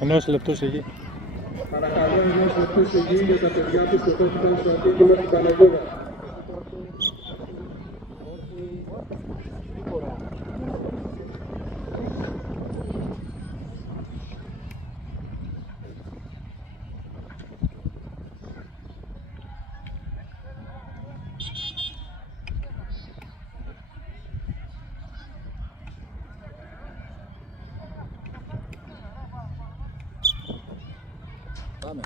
Ενός λεπτού σιγή. Παρακαλώ ενός λεπτού σιγή για τα παιδιά που σκοτώθηκαν στο αντίπολο του Παναγούδα. Πάμε.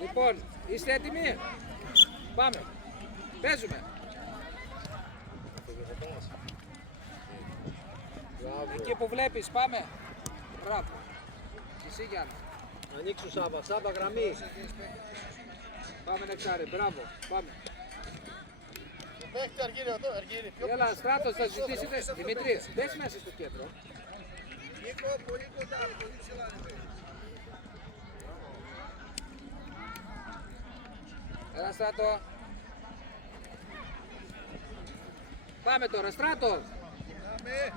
Λοιπόν, είστε έτοιμοι? Πάμε. Παίζουμε. Εκεί που βλέπεις, πάμε. Μπράβο. Εσύ Γιάννη. Ανοίξου Σάβα, Σάβα γραμμή. Πάμε Νεκτάρε, μπράβο. Πάμε. Παίχτε Αργύρι εδώ, Αργύρι. Έλα, Στράτος, θα ζητήσετε. Δημήτρη, μπες μέσα στο κέντρο. Νίκο, πολύ κοντά, πολύ ψηλά. Έλα, Στράτο. Πάμε τώρα, Στράτο. Πάμε.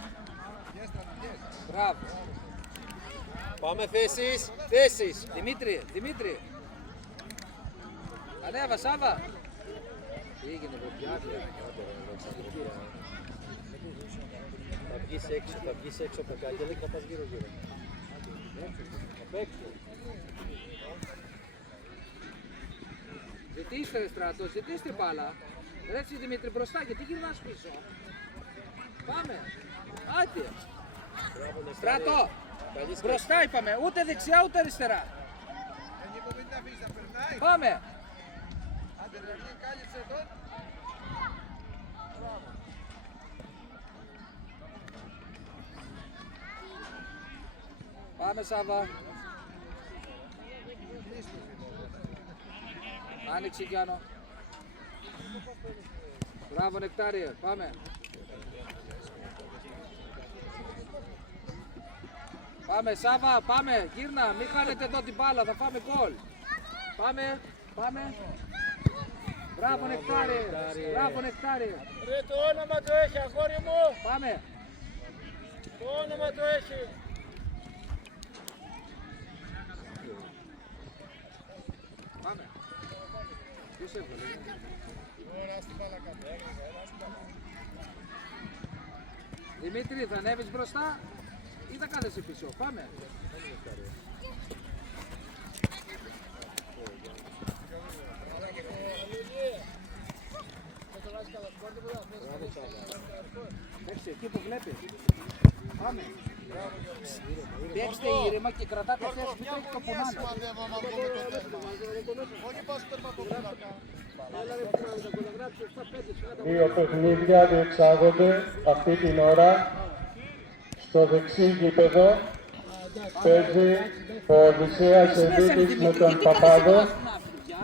Μπράβο. Πάμε θέσεις, θέσεις. Δημήτρη, Δημήτρη. Ανέβα, Σάβα. Πήγαινε βροντιά. Θα βγεις έξω από το κάγκελο και θα πας γύρω γύρω. Απ' έξω. Ζητήστε ρε Στράτο, ζητήστε μπάλα. Ρέτσι Δημήτρη μπροστά, γιατί γυρνάς πίσω. Πάμε. Άντε. Στράτο. Μπροστά είπαμε, ούτε δεξιά ούτε αριστερά. Νίκο, μην τα αφήσεις, θα περνάει. Πάμε. Άντε, Αργύρι, κάλυψε τον. Πάμε Σάβα. Άνοιξε Γιάννο. Μπράβο Νεκτάριε, πάμε. Πάμε Σάβα, πάμε, γύρνα, μην χάνετε εδώ την μπάλα, θα φάμε γκολ. Πάμε, πάμε. Μπράβο Νεκτάριε, μπράβο Νεκτάριε. Ρε, το όνομα το έχει, αγόρι μου. Πάμε. Το όνομα το έχει. Πάμε. Ποιος έβγαλε. Ωραία, στην μπάλα κάτω. Δημήτρη, θα ανέβεις μπροστά ή θα κάθεσαι πίσω. Πάμε. Παίξτε εκεί που βλέπεις. Πάμε. Παίξτε ήρεμα και κρατάτε θέση, μην τρέχει το πουνάνε. Όχι πάω στο τερματοφύλακα. Δύο παιχνίδια διεξάγονται αυτή την ώρα στο δεξί γήπεδο. Παίζει ο Οδυσσέας Ενδύτης με τον Παπάδο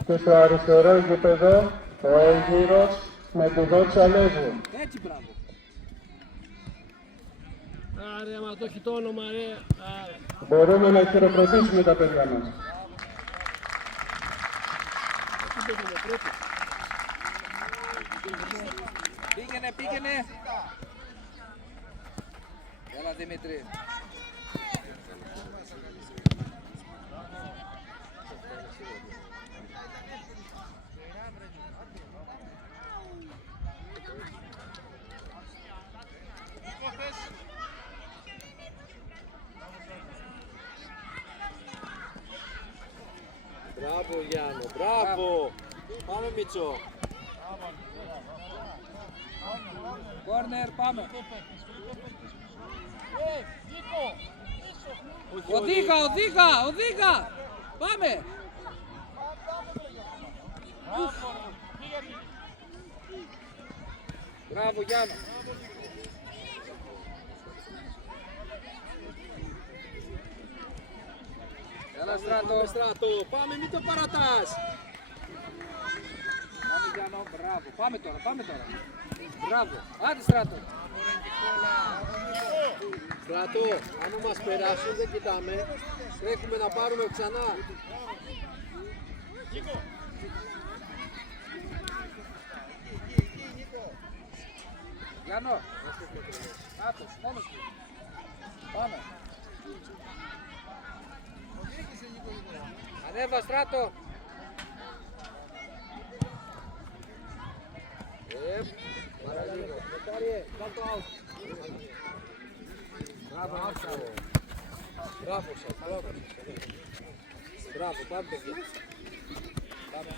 και στο αριστερό γήπεδο ο Αίγυρος με τη Δόξα Λέσβου. Έτσι, μπράβο. Άρε, άμα το έχει το όνομα, ρε. Άρε. Μπορούμε να χειροκροτήσουμε τα παιδιά μας. Πήγαινε, πήγαινε. Έλα Δημήτρη. Μπράβο Γιάννο, μπράβο. Πάμε Μιτσό. Κόρνερ, πάμε. Όχι, Οδήγα, οδήγα, οδήγα. Πάμε. Μπράβο Γιάννο. Έλα Στράτο. Πάμε Στράτο, πάμε, μην το παρατάς. Πάμε Γιάννο, μπράβο. Πάμε τώρα, πάμε τώρα. Μπράβο. Άντε Στράτο. Στράτο, αν μας περάσουν δεν κοιτάμε. Τρέχουμε να πάρουμε ξανά. Γιάννο. Κάτω, μόνος του. Πάμε. Ανέβα Στράτο. Παραλίγο. Μετάριε, κάτω out. Μπράβο, Άξο. Μπράβο σας, μπράβο σας. Μπράβο, πάμε παιδιά. Πάμε.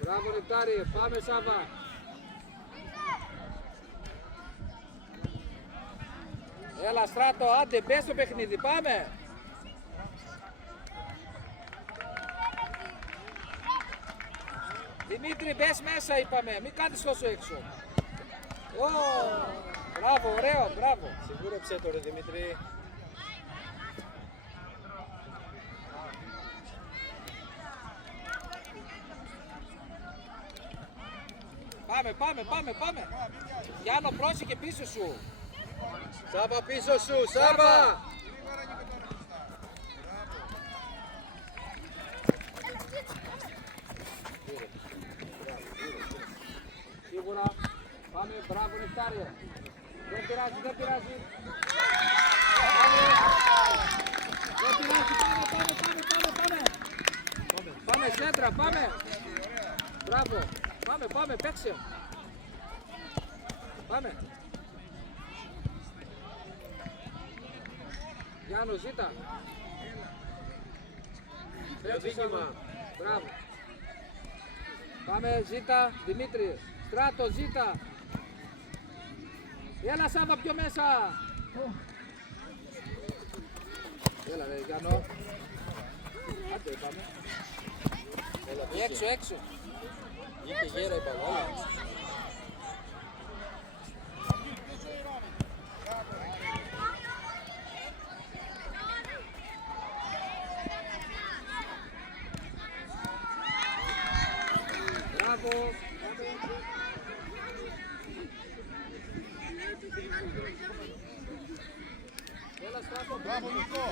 Μπράβο Νεκτάριε, πάμε Σάβα. Έλα Στράτο, άντε μπες στο παιχνίδι, πάμε. Δημήτρη μπες μέσα είπαμε, μην κάνεις τόσο έξω. Ω, μπράβο, ωραίο, μπράβο. Σιγούρεψε το ρε Δημήτρη. Πάμε, πάμε, πάμε, πάμε. Γιάννο πρόσεχε πίσω σου. Σάβα πίσω σου, Σάβα! Σίγουρα. Πάμε, μπράβο Νεκτάριε. Δεν πειράζει, δεν πειράζει. Πάμε. Δεν πειράζει, πάμε, πάμε, πάμε, πάμε, πάμε. Πάμε, σέντρα, πάμε. Μπράβο. Πάμε, πάμε, παίξε. Πάμε. Γιάννο, ζήτα. Παίξε, Δίκημα. μπράβο. Πάμε, ζήτα, Δημήτρη. Στράτο, ζήτα. Έλα Σάβα πιο μέσα. Έλα ρε Γιάννο. Άντε πάμε. Έξω, έξω. Βγήκε γέρα η μπαλά. Μπράβο. Έλα Στράτο. Μπράβο Νίκο.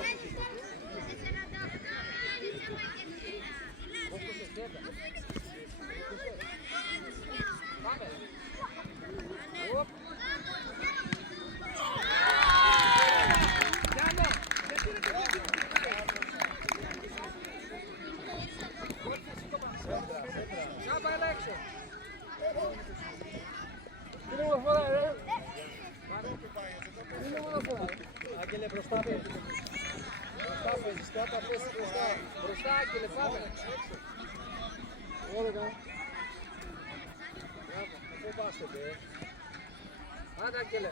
Πάμε. Οπ. Γιάννο, γιατί δεν το κάνεις? Σάβα, έλα έξω. Είναι μου φορά, ρε. Είναι μου φορά. Άγγελε μπροστά πες. Μπροστά πες, κάτω πες μπροστά. Μπροστά, Άγγελε, πάμε. Ωραία. Πού πάστε παι. Άντε, Άγγελε.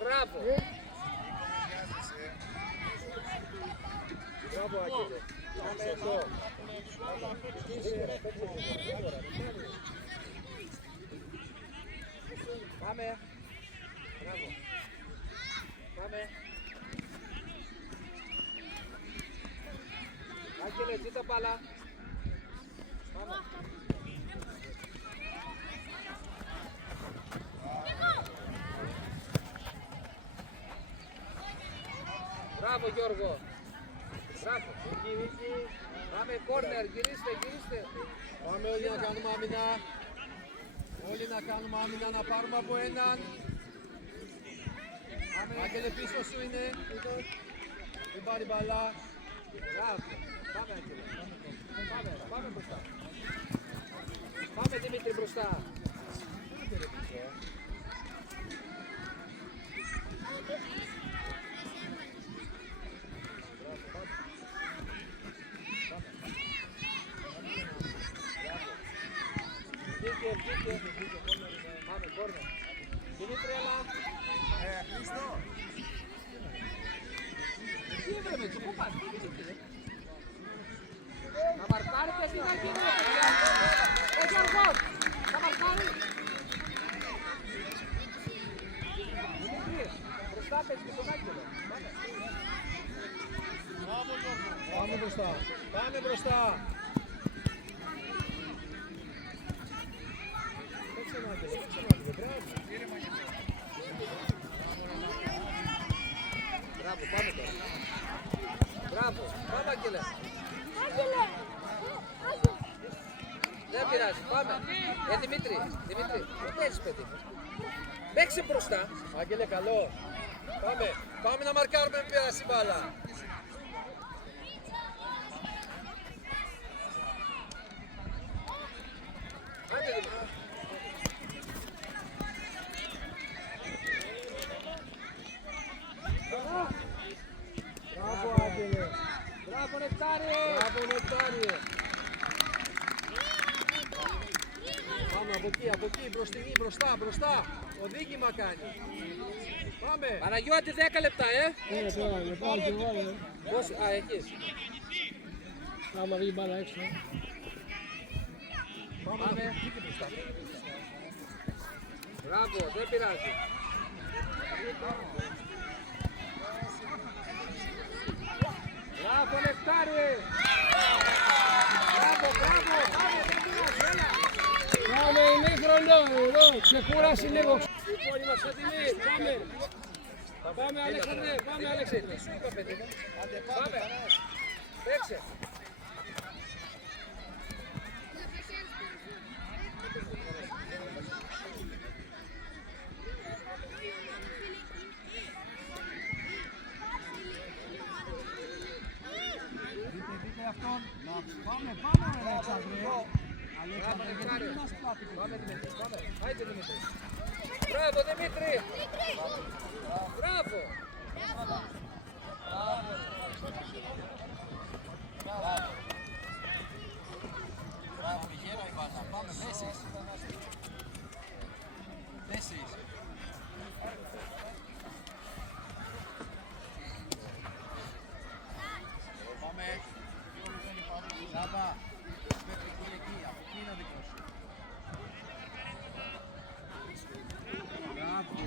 Μπράβο. Μπράβο Άγγελε. Σωστό. Πάμε. Μπράβο. Πάμε. Άγγελε, ζήτα μπάλα. Πάμε. Μπράβο Γιώργο. Μπράβο. Πάμε κόρνερ, γυρίστε, γυρίστε. Πάμε όλοι να κάνουμε άμυνα. Όλοι να κάνουμε άμυνα, να πάρουμε από έναν. Άγγελε πίσω σου είναι. Δεν πάρει μπαλά. Μπράβο. Πάμε Άγγελε. Πάμε, πάμε μπροστά. Πάμε Δημήτρη μπροστά. Βγήκε. Πάμε κόρνερ. Δημήτρη, έλα. Χρήστο. Τι έβρεμε, πού πάνε, τι γίνεται. Να μαρκάρετε, τι θα γίνει, παιδιά. Γιώργο, θα μαρκάρετε. μπροστά. Πάμε μπροστά. Παίξε ένα Άγγελε, παίξε ένα Άγγελε. Μπράβο. Μπράβο, πάμε τώρα. Μπράβο, πάμε Άγγελε. Δεν πειράζει, πάμε. Δημήτρη, πού παίζεις παιδί μου. Παίξε μπροστά. Άγγελε, καλό. Πάμε να μαρκάρουμε με πέραση μπάλα. Άντε Δημήτρη. Μπράβο Άγγελε. Μπράβο Νεκτάριε. Μπράβο Νεκτάριε. Πάμε από εκεί, μπροστά. Οδήγημα κάνει. Πάμε. Παναγιώτη 10 λεπτά, Πώς, έχεις. Άμα βγει μπάλα έξω. Πάμε. Μπράβο, δεν πειράζει. Μπράβο Νεκτάριε. Μπράβο, πάμε, δεν πειράζει, έλα. Πάμε ημίχρονο, εδώ, ξεκούραση λίγο. Λοιπόν, είμαστε έτοιμοι. Πάμε Αλέξανδρε, πάμε Αλέξανδρε. Σου είπα παιδί μου. Πάμε. Παίξε. Πάμε Δημήτρη, πάμε. Άιτε Δημήτρη. Μπράβο Δημήτρη. Μπράβο. Μπράβο, γέρα η μπάλα. Πάμε, θέσεις. Πάμε. Σάβα. Πέτρη εκεί, από εκεί είναι ο δικός σου. Μπράβο.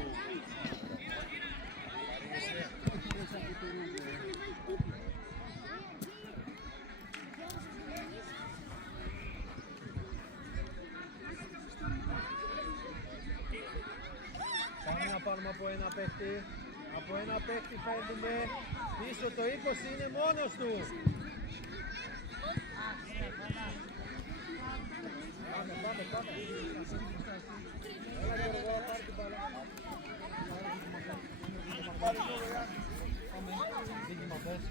Πάμε να πάρουμε από ένα παίχτη. Από ένα παίχτη φέρνουμε. Πίσω το 20 είναι μόνος του. Πάμε. Έλα Γιώργο, πάρε την μπάλα. Πάμε. Δίκημα πες.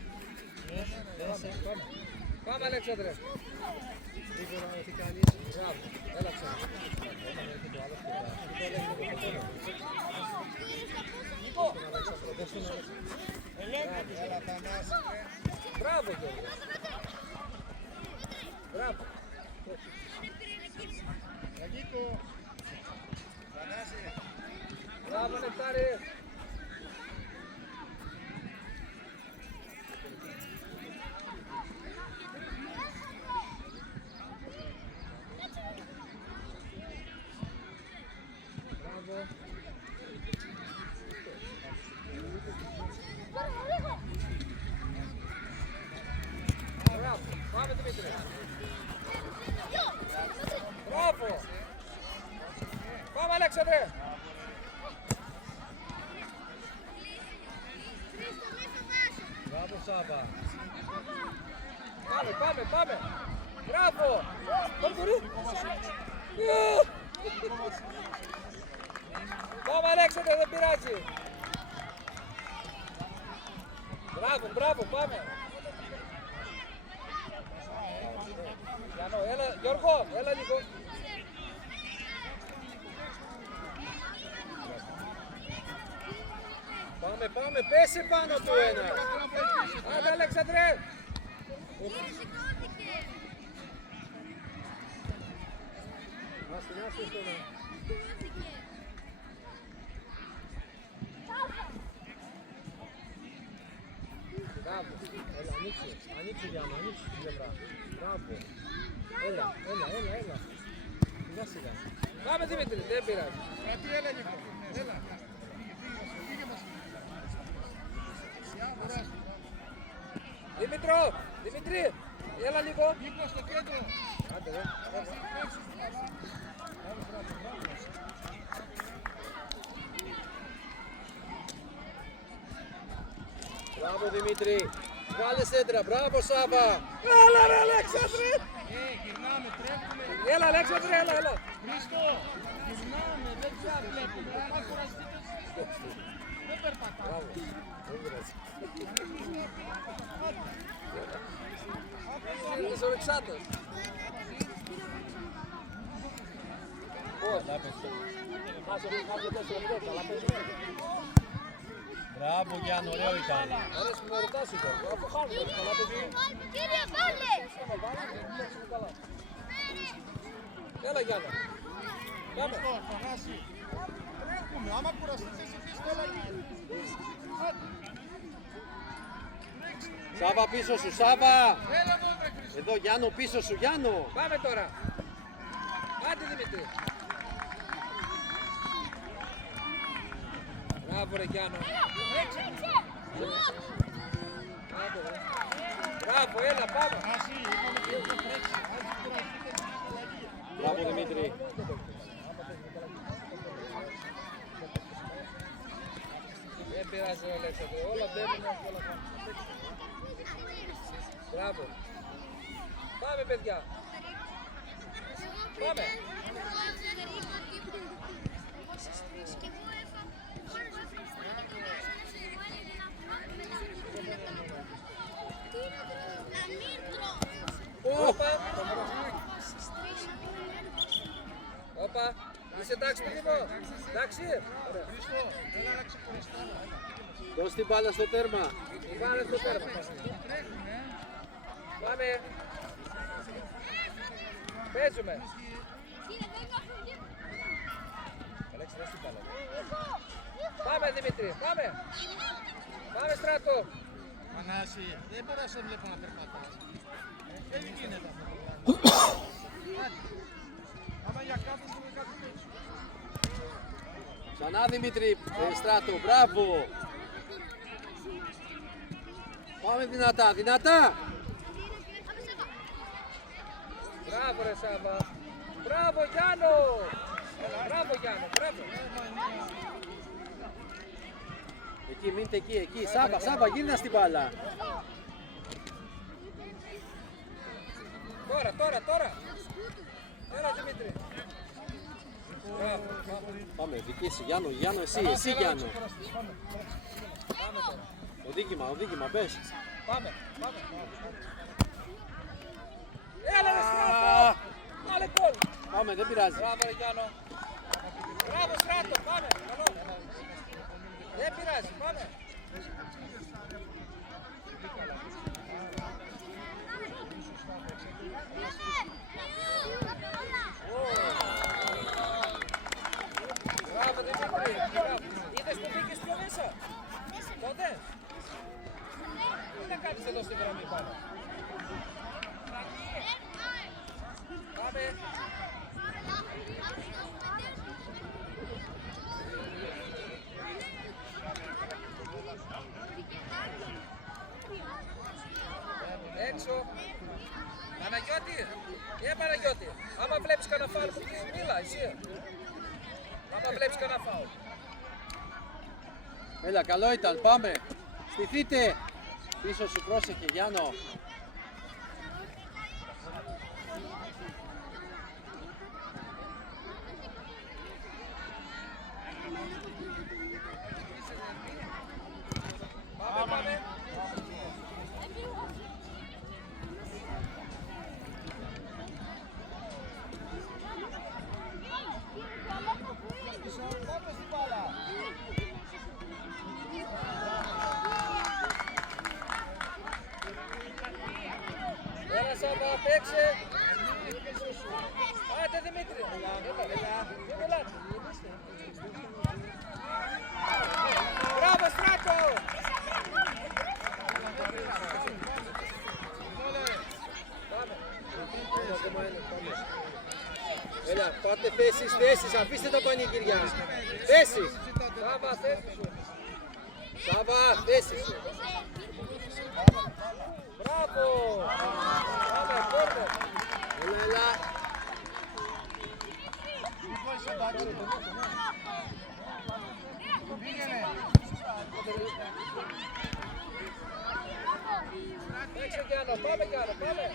Πάμε Αλέξανδρε. Γρήγορα τι κάνεις. Μπράβο. Έλα ξανά. Όταν έρχεται το άλλο Μπράβο Γιώργο. Μπράβο. Μπράβο Νεκτάρι. Μπράβο. Πάμε Δημήτρη. Μπράβο. Πάμε Αλέξανδρε. Μπράβο Σάβα. Πάμε. Μπράβο. Πάμε Αλέξανδρε, δεν πειράζει. Μπράβο, πάμε. Γιάννο, έλα, Γιώργο, έλα λίγο. Πάμε, πέσε πάνω του ένα. Άντε Αλέξανδρε. Άστε στο να. Μπράβο. Έλα, ανοίξε Γιάννο, ανοίξε την πλευρά. Μπράβο. Έλα. Σιγά. Πάμε Δημήτρη, δεν πειράζει. Έλα. Δημήτρο, Δημήτρη, έλα λίγο. Νίκο στο κέντρο. Άντε, ρε. Μπράβο Δημήτρη. Βγάλε σέντρα. Μπράβο Σάβα. Έλα ρε Αλέξανδρε. Γυρνάμε, τρέχουμε. Έλα Αλέξανδρε, έλα. Χρήστο, γυρνάμε, δεν πια βλέπουμε. Πάει κουραστείτε εσείς. Δεν περπατάμε. Είσαι ορεξάτος. Μπράβο Γιάννη, ωραίο ήταν. Αρέσει που με ρωτάς ήταν. Αφού χάνουμε, καλά παιδί. Κύριε, βάλε! Έλα Γιάννα. Πάμε. Χρήστο, Θανάση. Τρέχουμε, άμα κουραστείτε εσείς όλα γίνει. Σάβα πίσω σου, Σάβα. Έλα εδώ βρε Χρήστο. Εδώ Γιάννο πίσω σου, Γιάννο. Πάμε τώρα. Άντε Δημήτρη. Μπράβο ρε Γιάννο. Άντε, ρε. Μπράβο, έλα πάμε. Θανάση, είπαμε και δεν τρέξει. Αν κουραστείτε εσείς. Μπράβο Δημήτρη. Δεν πειράζει ρε Αλέξανδρε. Όλα μπαίνουν και όλα κάνουν. Μπράβο. Πάμε παιδιά. Πάμε. Όπα. Όπα. Είσαι εντάξει παιδί μου. Εντάξει. Ωραία. Χρήστο, έλα να ξεχωριστώ. Δώσ' την μπάλα στο τέρμα. Βάλε στο τέρμα. Τρέχουμε. Πάμε. Παίζουμε. Πάμε Δημήτρη. Πάμε. Πάμε Στράτο. Θανάση, δεν μπορώ να σε βλέπω να περπατάς. Δεν γίνεται αυτό. Άμα για κάτω πούμε κάτι τέτοιο. Ξανά Δημήτρη, Στράτο, μπράβο. Πάμε δυνατά, δυνατά. Μπράβο ρε Σάβα. Μπράβο Γιάννο. Μπράβο Γιάννο. Μπράβο. Εκεί, μείνετε εκεί, εκεί. Σάβα, Σάβα, γύρνα στην μπάλα. Τώρα. Έλα Δημήτρη. Μπράβο. Πάμε, δική σου, Γιάννο, εσύ Γιάννο. Πάμε τώρα. Οδήγημα, πες. Πάμε. Έλα ρε Στράτο. Βάλε κόλ. Πάμε, δεν πειράζει. Μπράβο ρε Γιάννο. Μπράβο Στράτο. Πάμε. Καλό. Δεν πειράζει. Πάμε. Μπράβο Δημήτρη. Είδες που μπήκες πιο μέσα. Τότε. Τι να κάνεις εδώ στη γραμμή πάνω. Πάμε. Έξω. Παναγιώτη. Παναγιώτη. Άμα βλέπεις κανένα φάουλ που μίλα, εσύ. Άμα βλέπεις κανένα φάουλ. Έλα, καλό ήταν, πάμε. Στηθείτε. Πίσω σου, πρόσεχε Γιάννο. Πάμε. Έλα Σάβα, παίξε. Άντε Δημήτρη. Έλα. Μπράβο Στράτο. Έλα, πάρτε θέσεις, αφήστε τα πανηγυριά. Θέσεις. Σάβα, θέση σου. Σάβα, θέσεις. Μπράβο! Πάμε, κόρνερ. Έλα, έλα. Παίξε Γιάννο, πάμε Γιάννο, πάμε.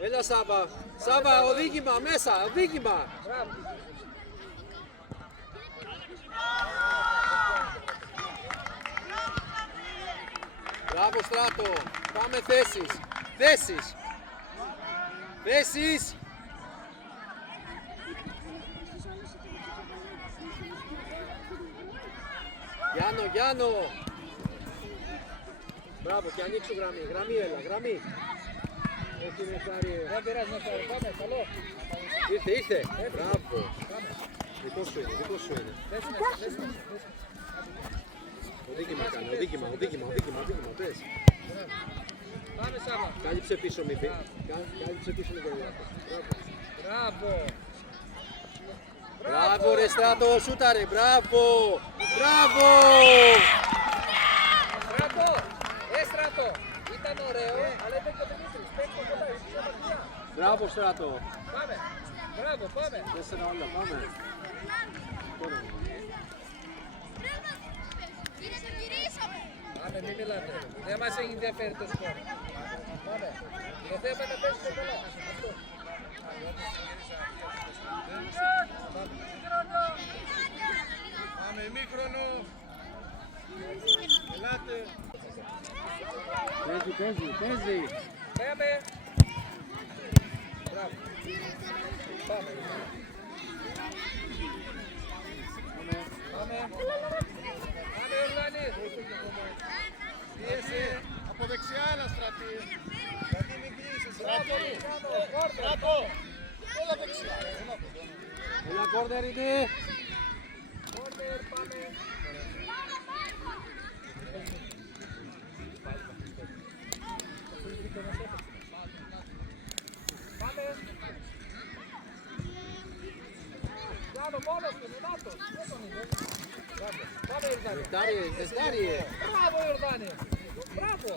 Έλα Σάβα. Σάβα, οδήγημα μέσα, οδήγημα. Μπράβο. Μπράβο Στράτο. Πάμε θέσεις. Θέσεις. Θέσεις. Γιάννο, Γιάννο. Μπράβο και ανοίξου γραμμή. Γραμμή έλα, γραμμή. Όχι Νεκτάρι. Δεν πειράζει να πάρει, πάμε, καλό. Ήρθε, ήρθε. Μπράβο. Δικό σου είναι, δικό σου είναι. Οδήγημα κάνε, οδήγημα, πες. Πάμε Σάβα. Κάλυψε πίσω μη πει. Κάλυψε πίσω με τον Ιάκο. Μπράβο. Μπράβο ρε Στράτο, σούταρε, μπράβο. Μπράβο. Στράτο, Στράτο. Ήταν ωραίο, αλλά είπε και ο Δημήτρης. Παίξτε κοντά, είσαι μακριά. Μπράβο Στράτο. Πάμε. Μπράβο, πάμε. 4 όλα, πάμε. Τώρα. Πάμε, μην μιλάτε. Δεν μας έχει ενδιαφέρει το σκορ. Πάμε. Το θέμα είναι να παίξουμε καλά. Αυτό. Πάμε ημίχρονο. Ελάτε. Παίζει. Πάμε. Μπράβο. Πάμε. Πάμε. Πάμε, Ιορδάνη. Πίεση. Από δεξιά έλα Στρατή. Γιατί μην κλείσεις. Μπράβο, Κόρνερ. Στράτο. Όλα δεξιά. Έλα κόρνερ είναι. Κόρνερ, πάμε. Πάμε. Μπράβο, μόνος του, δυνάτος. Δεν τον είδες. Μπράβο. Πάμε, Ιορδάνη. Νεκτάριε. Μπράβο, Ιορδάνη. Μπράβο.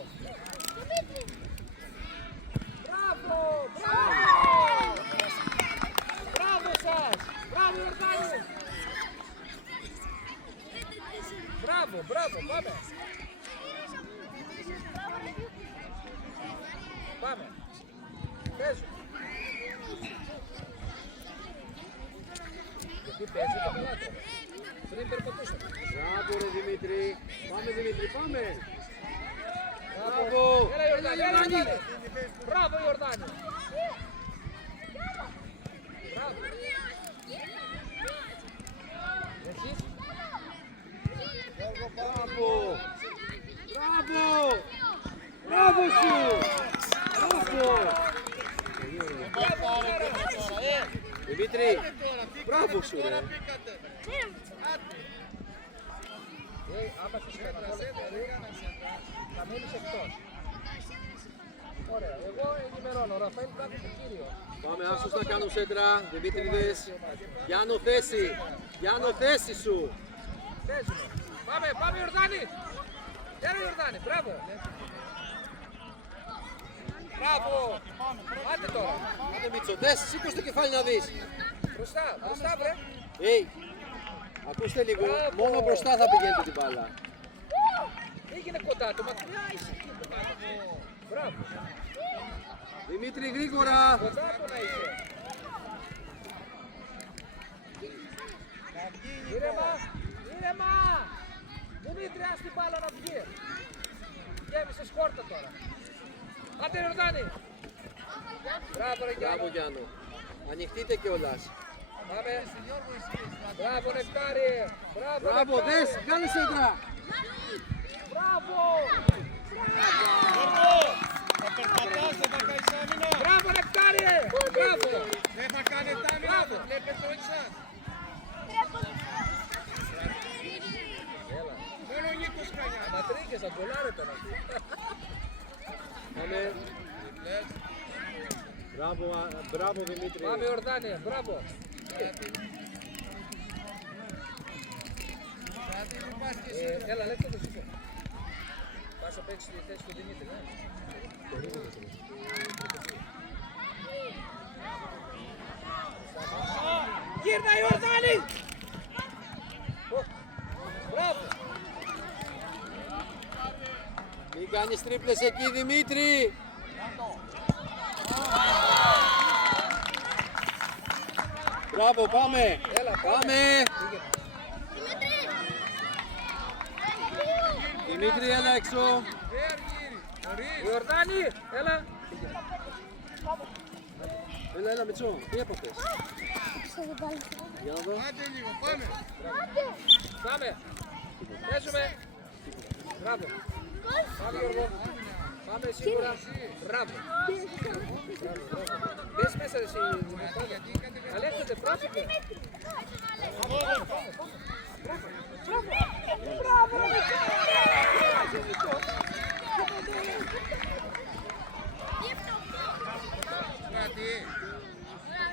Μπράβο, μπράβο. Μπράβο σας. Μπράβο, Ιορδάνη. Μπράβο, μπράβο, πάμε. Πάμε. Παίζουν. Γιατί παίζει το πελάτο. Πριν περπατούσε. Μπράβο ρε Δημήτρη. Πάμε Δημήτρη, πάμε. Μπράβο. Έλα Ιορδάνη, έλα Ιορδάνη. Μπράβο Ιορδάνη. Μπράβο. Εσείς. Μπράβο. Μπράβο. Μπράβο σου. Μπράβο. Δημήτρη, μπράβο σου ρε. Άμα σου θα μείνεις εκτός. Ωραία, εγώ ενημερώνω. Ραφαήλ κάθεται κύριο. Πάμε άσους να κάνουν σέντρα, Δημήτρηδες. Γιάννο θέση. Γιάννο θέση σου. Παίζουμε. Πάμε, πάμε Ιορδάνη. Έλα Ιορδάνη, μπράβο. Μπράβο. Άντε τώρα. Άντε Μίτσο, δες, σήκωσε το κεφάλι να δεις. Μπροστά, μπροστά βρε. Ακούστε λίγο, Μπράβο. μόνο μπροστά θα πηγαίνετε την μπάλα. Πήγαινε κοντά του, μακριά είσαι εκεί το πάνω. Μπράβο. Δημήτρη γρήγορα. Κοντά του να είσαι. Ήρεμα, ήρεμα. Δημήτρη, ας την μπάλα να βγει. Γέμισε σκόρτα τώρα. Άντε Ιορδάνη. Μπράβο ρε Μπράβο Γιάννο. Γιάννο. Ανοιχτείτε κιόλας. Πάμε. Μπράβο Νεκτάρι. Μπράβο Μπράβο, Νεκτάρι. δες, κάνε σέντρα. Μπράβο. Γιώργο. Θα περπατάς, δεν θα κάνεις άμυνα. Μπράβο Νεκτάρι. Μπράβο. Δεν θα κάνετε άμυνα. Μπράβο. Το βλέπετε όλοι σας. Έλα. Μόνο ο Νίκος κάνει. Ανατρίκες, αγκολάρετε να πει. Πάμε. Μπράβο, μπράβο Δημήτρη. Πάμε Ιορδάνη, μπράβο. Έλα, λέτε το σήκω. Πας να παίξεις τη θέση του Δημήτρη, ναι. Γύρνα Ιορδάνη! Μπράβο! Μην κάνεις τρίπλες εκεί, Δημήτρη. Μπράβο, πάμε. Έλα, Πάμε. Δημήτρη, έλα έξω. Ιορδάνη, έλα! Έλα, Μητσό. Τι έπαθες? Για να δω. Πάμε! Παίζουμε! Μπράβο! Πάμε Γιώργο! Πάμε σίγουρα! Μπράβο! Μπες μέσα εσύ! Αλέξανδρε, πρόσεχε!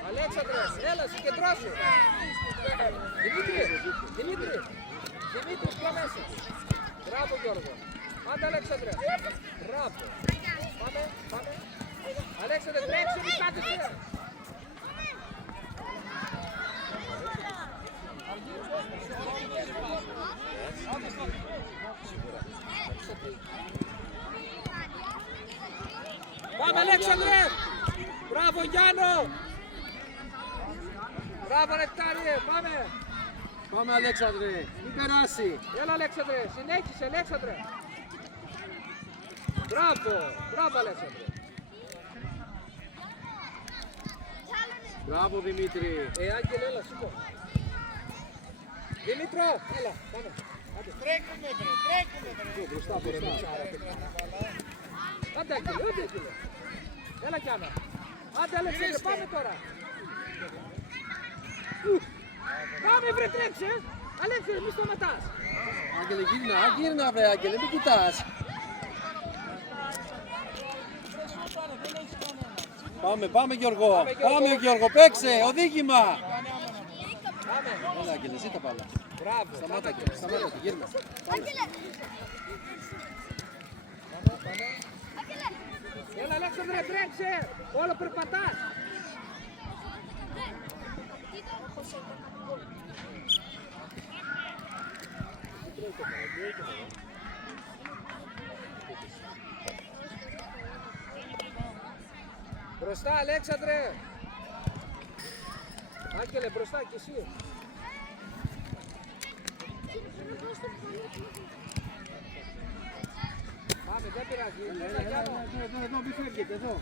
Αλέξανδρε, έλα, συγκεντρώσου! Δημήτρη, πιο μέσα! Μπράβο Γιώργο! Άντε Αλέξανδρε! Μπράβο! Πάμε! Αλέξανδρε, τρέξε, μη κάθεσαι! Πάμε Αλέξανδρε! Μπράβο Γιάννο! Μπράβο Νεκτάριε, πάμε! Πάμε, Αλέξανδρε. Μην περάσει. Έλα Αλέξανδρε, συνέχισε Αλέξανδρε! Μπράβο Αλέξανδρε! Μπράβο, Δημήτρη. Άγγελε, έλα, σήκω! Δημήτρο, έλα, πάμε! Τρέχουμε βρε. Μπροστά. Άντε Άγγελε! Έλα κι Άννα! Άντε Αλέξανδρε, πάμε τώρα! Πάμε βρε, τρέξε! Αλέξανδρε, μη σταματάς! Άγγελε, γύρνα, βρε, Άγγελε, μην κοιτάς. Πάμε, Γιώργο. Πάμε, Γιώργο, παίξε, οδήγημα. Έλα, Άγγελε, ζήτα πάλα. Μπράβο! Σταμάτα και, γύρνα. Έλα Αλέξανδρε, τρέξε! Όλο περπατάς! Μπροστά Αλέξανδρε! Άγγελε, μπροστά κι εσύ! Πάμε, δεν πειράζει. Έλα, Γιάννο. Εδώ, μην φεύγετε, εδώ.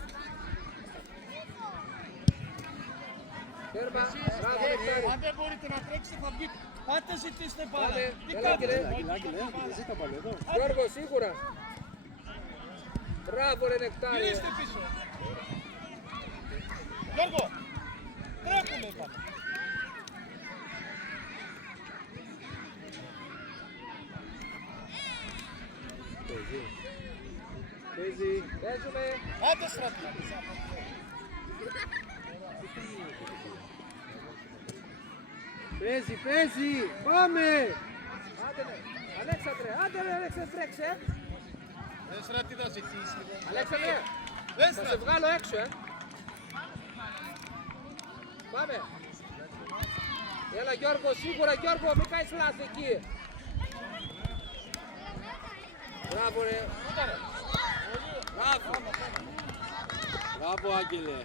Τέρμα, μπράβο Νεκτάρι. Αν δεν μπορείτε να τρέξετε θα βγείτε. Πάτε ζητήστε πάρα. Πάμε, Τι έλα κάνετε? Άγγελε. Άγγελε, ζήτα πάλι, εδώ. Γιώργο, σίγουρα. Μπράβο ρε Νεκτάρι. Γυρίστε πίσω. Γιώργο, τρέχουμε πάμε. Παίζουμε. Άντε στρατή. Παίζει, πάμε. Άντε ναι. Αλέξανδρε, Αλέξανδρε, τρέξε. Δεν στρατή θα ζητήσει. Αλέξανδρε, Δεν θα σε στρατή. βγάλω έξω, Πάμε. Έλα Γιώργο, σίγουρα Γιώργο, μην κάνεις λάθη εκεί. Μπράβο ρε. Μπράβο, Άγγελε.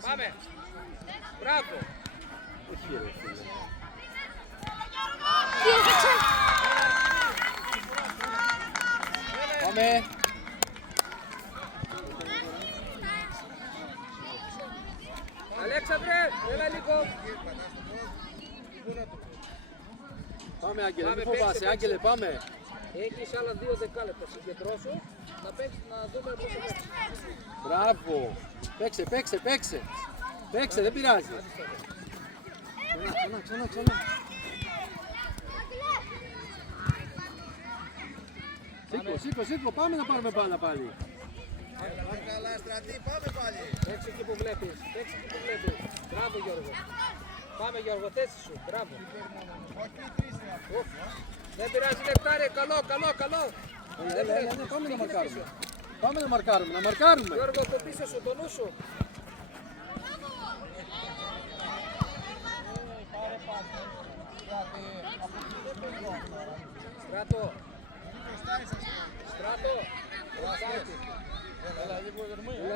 Πάμε. Μπράβο. Όχι, ρε, φίλε. Πάμε. Αλέξανδρε, έλα λίγο. Πάμε, Άγγελε, Πάμε, μην φοβάσαι, παίξε. Άγγελε, πάμε. Έχεις άλλα 2 δεκάλεπτα. Συγκεντρώσου. Να παίξεις, να δούμε πώς θα παίξεις. Μπράβο. Παίξε. Παίξε, δεν πειράζει. Ξανά. Σήκω, πάμε να πάρουμε μπάλα πάλι. Καλά στρατή, πάμε πάλι. Παίξε εκεί που βλέπεις. Μπράβο Γιώργο. Πάμε Γιώργο, θέση σου. Μπράβο. Ουφ. Δεν πειράζει λεπτάρι. Καλό, καλό, καλό. Ναι, πάμε να μαρκάρουμε. Πάμε να μαρκάρουμε, να μαρκάρουμε. Γιώργο, το πίσω σου, το νου σου. Στράτο. Στράτο.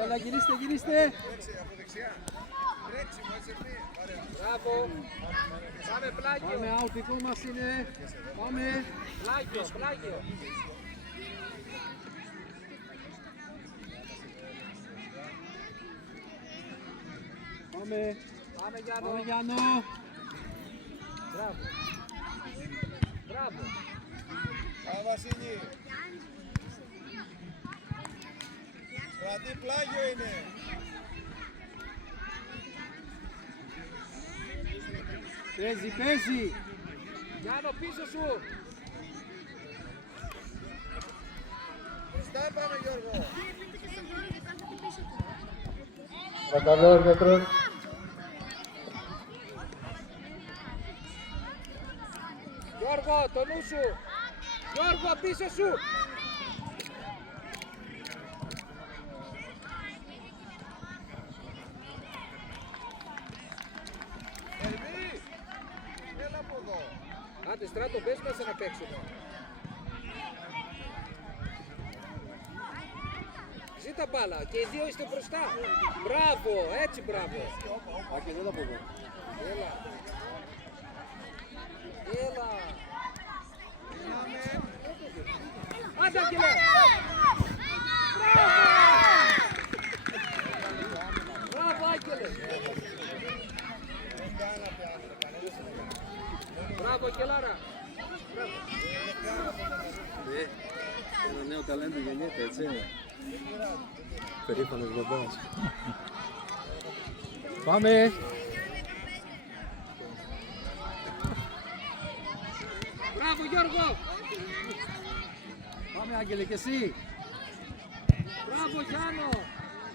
Έλα, γυρίστε. Μπράβο. Πάμε πλάγιο. Πάμε, out, δικό μας είναι. Πάμε. Πλάγιο, πλάγιο. Πάμε. Πάμε Γιάννο. Πάμε, Γιάννο. Μπράβο. Μπράβο. Βασίλη. Στρατή πλάγιο είναι. Παίζει. Γιάννο, πίσω σου. Μπροστά πάμε Γιώργο. Παρακαλώ, Έρμετρος. Γιώργο, το νου σου. Γιώργο, πίσω σου. Έλα από εδώ. Άντε Στράτο, πες μέσα να παίξουμε. Ζήτα μπάλα και οι δύο είστε μπροστά. Μπράβο, έτσι μπράβο. Άκη, δεν θα πω εδώ. Έλα. Έλα. Άντε Άγγελε. Μπράβο Άγγελε. Μπράβο Κελάρα. Ένα νέο ταλέντο γεννιέται, έτσι. Περήφανος μπαμπάς. Πάμε. Μπράβο Γιώργο. Πάμε, Άγγελε, και εσύ. Μπράβο Γιάννο.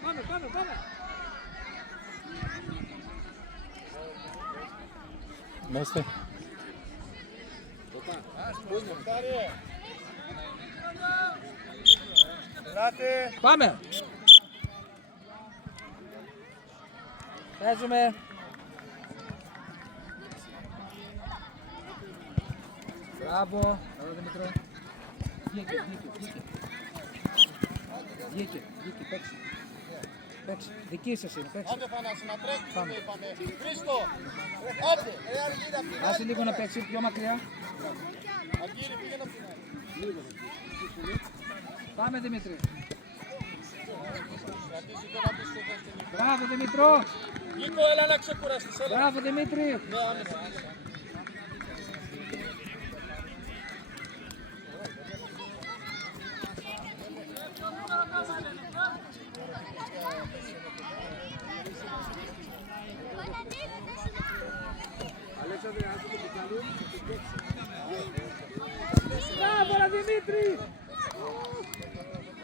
Πάμε. Είμαστε. Ελάτε. Πάμε. Παίζουμε. Μπράβο. Μπράβο Δημητρό. Βγήκε, παίξε. Δική σας είναι, παίξε. Άντε Φανάση να τρέξουμε είπαμε. Χρήστο. Άντε. Αργύρι απ' την Άσε λίγο να παίξει πιο μακριά. Αργύρι πήγαινε απ' την άλλη. Πάμε Δημήτρη. Κρατήσει το να πεις στο δεύτερο. Μπράβο Δημητρό. Νίκο, έλα να ξεκουραστείς. Έλα. Μπράβο Δημήτρη. Ναι, άμεσα. Μπράβο ρε Δημήτρη.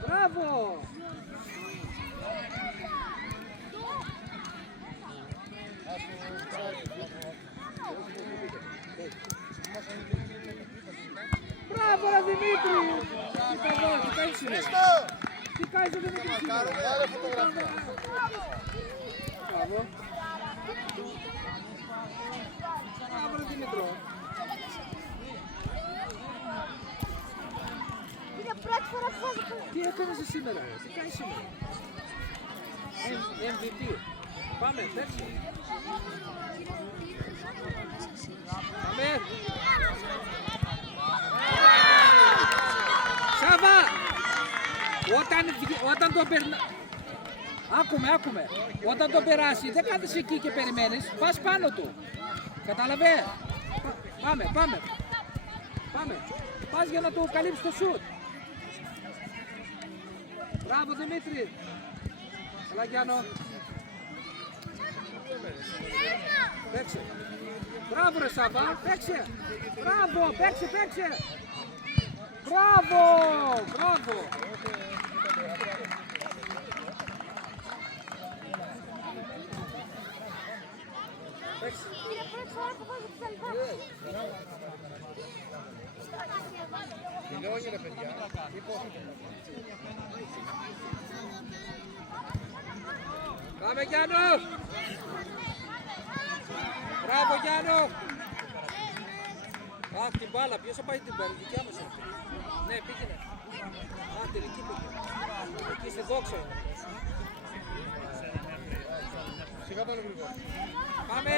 Μπράβο. Μπράβο ρε Δημήτρη. Τι κάνεις είναι. Τι κάνεις ρε Δημήτρη σήμερα. Μπράβο. Μπράβο ρε Δημήτρο. Είναι πρώτη φορά που βάζω καλά. Τι έκανες σήμερα, τι κάνεις σήμερα. MVP. Πάμε, παίξε. Πάμε. Σάβα! Όταν το περνά... Άκουμε. Όταν το περάσει, δεν κάθεσαι εκεί και περιμένεις. Πας πάνω του. Κατάλαβε. Πάμε. Πας για να του καλύψεις το σουτ. Μπράβο Δημήτρη. Έλα Γιάννο. Παίξε. Μπράβο ρε Σάβα. Παίξε. Μπράβο. Παίξε. Μπράβο. Είναι πρώτη φορά που βάζω ψαλβά. Δηλώνει ρε παιδιά. Πάμε Γιάννο! Μπράβο Γιάννο! Αχ, την μπάλα, ποιος θα πάει την μπάλα, δικιά μας αυτή. Ναι, πήγαινε. Α, τελική πήγαινε. Εκεί στη δόξα είναι. Σιγά πάνω γρήγορα. Πάμε!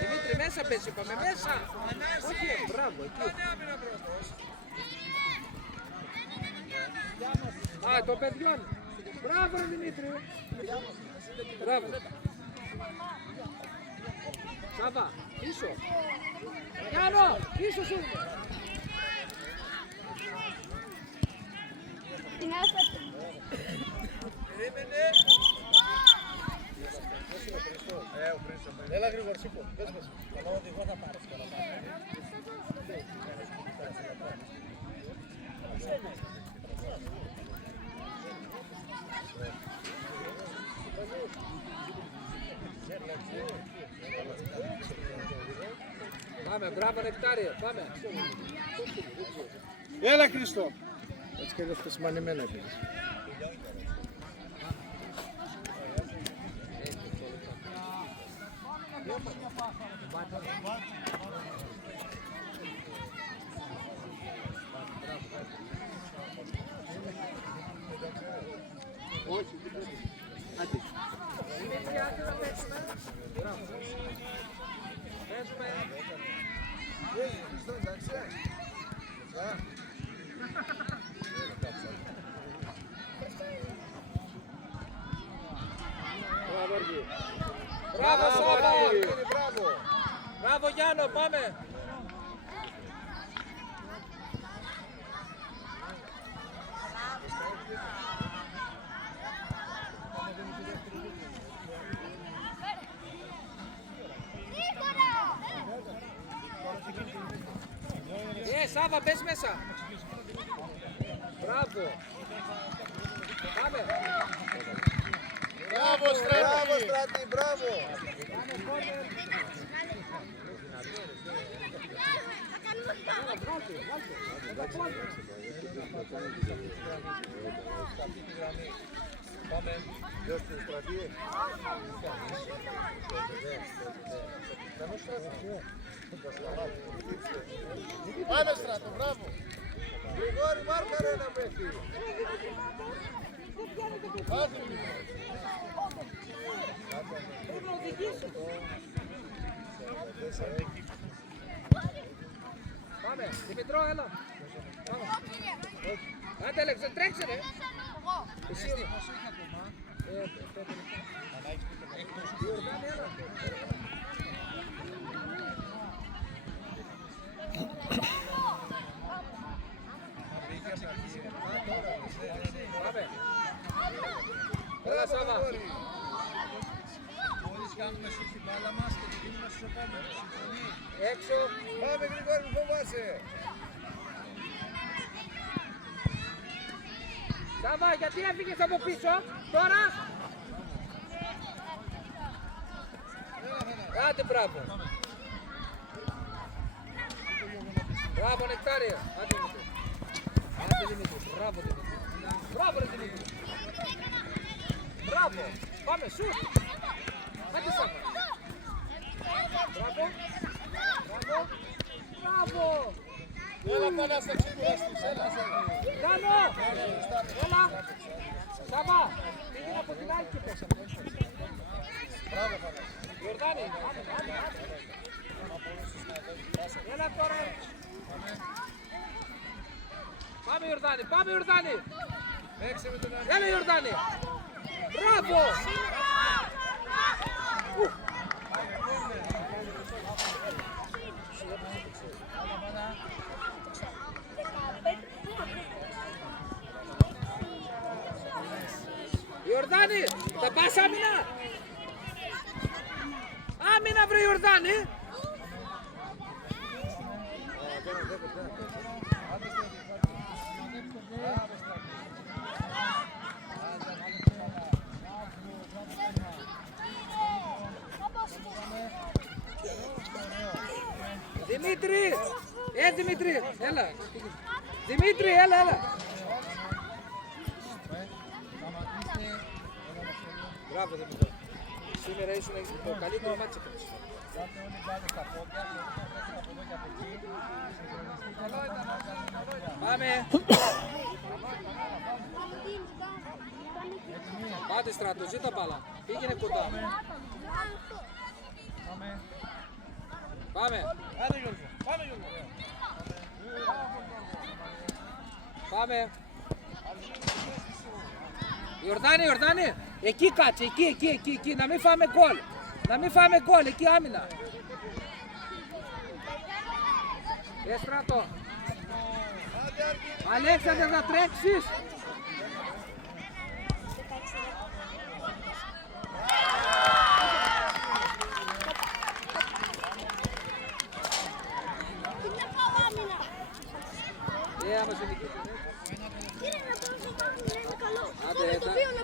Δημήτρη, μέσα πες, είπαμε, μέσα! Όχι, μπράβο, εκεί. Α, το παιδιόν. Μπράβο, ρε Δημήτρη. Μπράβο. Σάβα, πίσω. Γιάννο, πίσω σου. Την άσπα. Έλα γρήγορα, σήκω. Πες μας. Πάμε, μπράβο Νεκτάριο, πάμε. Έλα Χριστό. Έτσι και εδώ σημανημένα επίσης. Δημήτρη, άντε να παίξουμε. Μπράβο. Παίζουμε. Χριστό, εντάξει. Μπράβο Σάβα. Μπράβο. Μπράβο Γιάννο, πάμε. Σάβα, μπες μέσα. Μπράβο. Πάμε. Μπράβο Στράτη, μπράβο. Πάμε. Δες του Στράτη. Πάμε Στράτο, μπράβο. Γρηγόρη, μάρκαρε ένα παίχτη. Πάτε λίγο. Πάμε, Δημητρό, έλα. Πάμε. Άντε, Αλέξε, τρέξε, ρε. Εσύ, ρε. Πάμε. Έλα, Σάβα. Μόλις κάνουμε σου την μπάλα μας και την δίνουμε στους επόμενους. Συμφωνεί. Έξω. Πάμε Γρηγόρη, μη φοβάσαι. Σάβα, γιατί έφυγες από πίσω, τώρα. Άντε, μπράβο. Μπράβο, Νεκτάριο. Άντε, Δημήτρη. Άντε, Δημήτρη. Μπράβο, Δημήτρη. Μπράβο, ρε Δημήτρη. Μπράβο. Πάμε, σουτ. Άντε, Σάβα. Μπράβο. Μπράβο. Μπράβο. Έλα Πανάς, θα ξυπνήσεις, έλα. Γιάννο. Έλα. Σάβα. Πήγαινε από την άλλη και πέσα. Μπράβο Πανάς. Ιορδάνη. Έλα τώρα. Πάμε Ιορδάνη, πάμε Ιορδάνη. Παίξε με τον Αγγλή. Έλα Ιορδάνη. Μπράβο. Ιορδάνη, θα πας άμυνα. Άμυνα βρε Ιορδάνη. Δημήτρη! Δημήτρη! Έλα! Δημήτρη, έλα, έλα! Μπράβο, Δημήτρη. Σήμερα ήσουν το καλύτερο μάτσο. Πάμε! Πάτε Στράτο, ζήτα μπάλα. Πήγαινε κοντά. Πάμε! Πάμε! Ιορδάνη! Εκεί κάτσε, εκεί, να μην φάμε γκολ. Να μην φάμε γκολ, εκεί άμυνα. Στράτο. Αλέξανδρε, να τρέξεις. Άμα σε νικήσει.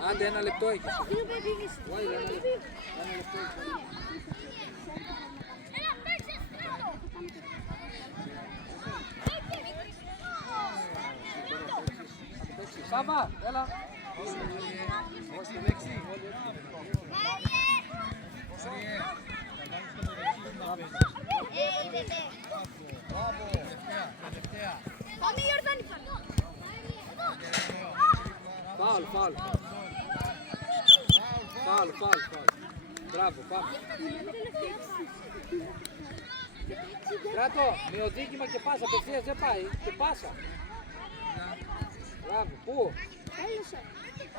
Άντε, ένα λεπτό έχεις. Σάβα, έλα. Φάουλ. Μπράβο, πάμε. Στράτο, με οδήγημα και πάσα, απευθείας δεν πάει. Και πάσα. Μπράβο, πού?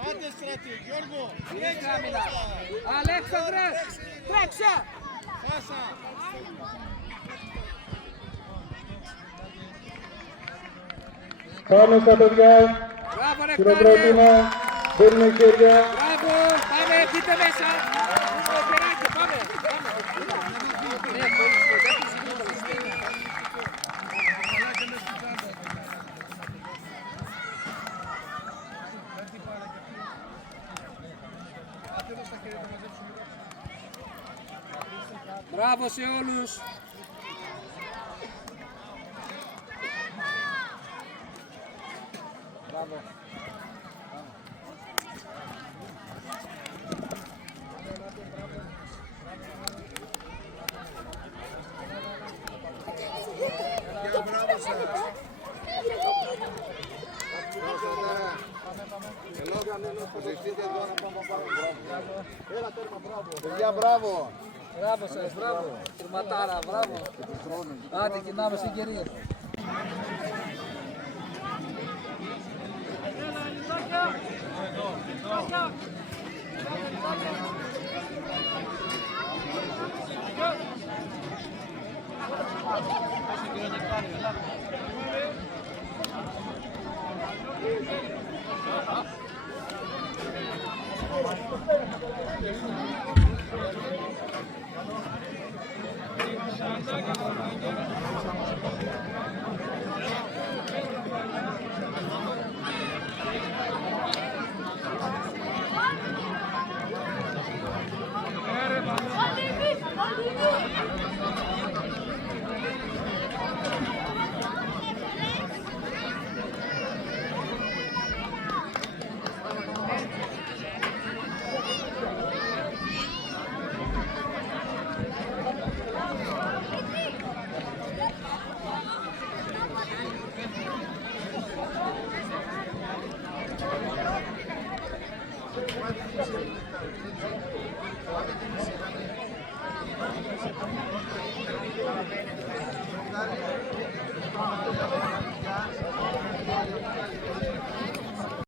Άντε Στράτη, Γιώργο. Αλέξανδρε, τρέξε. Πάσα. Πάμε στα παιδιά. Μπράβο, ρε Χειροκρότημα. Δίνουμε χέρια. Μπράβο, πάμε, μπείτε μέσα. Πάμε. Μπράβο σε όλους. Μπράβο. Παιδιά, μπράβο. Μπράβο σας, μπράβο. Τουρματάρα, μπράβο. Άντε, κοινάμε συγκυρίες. Thank you.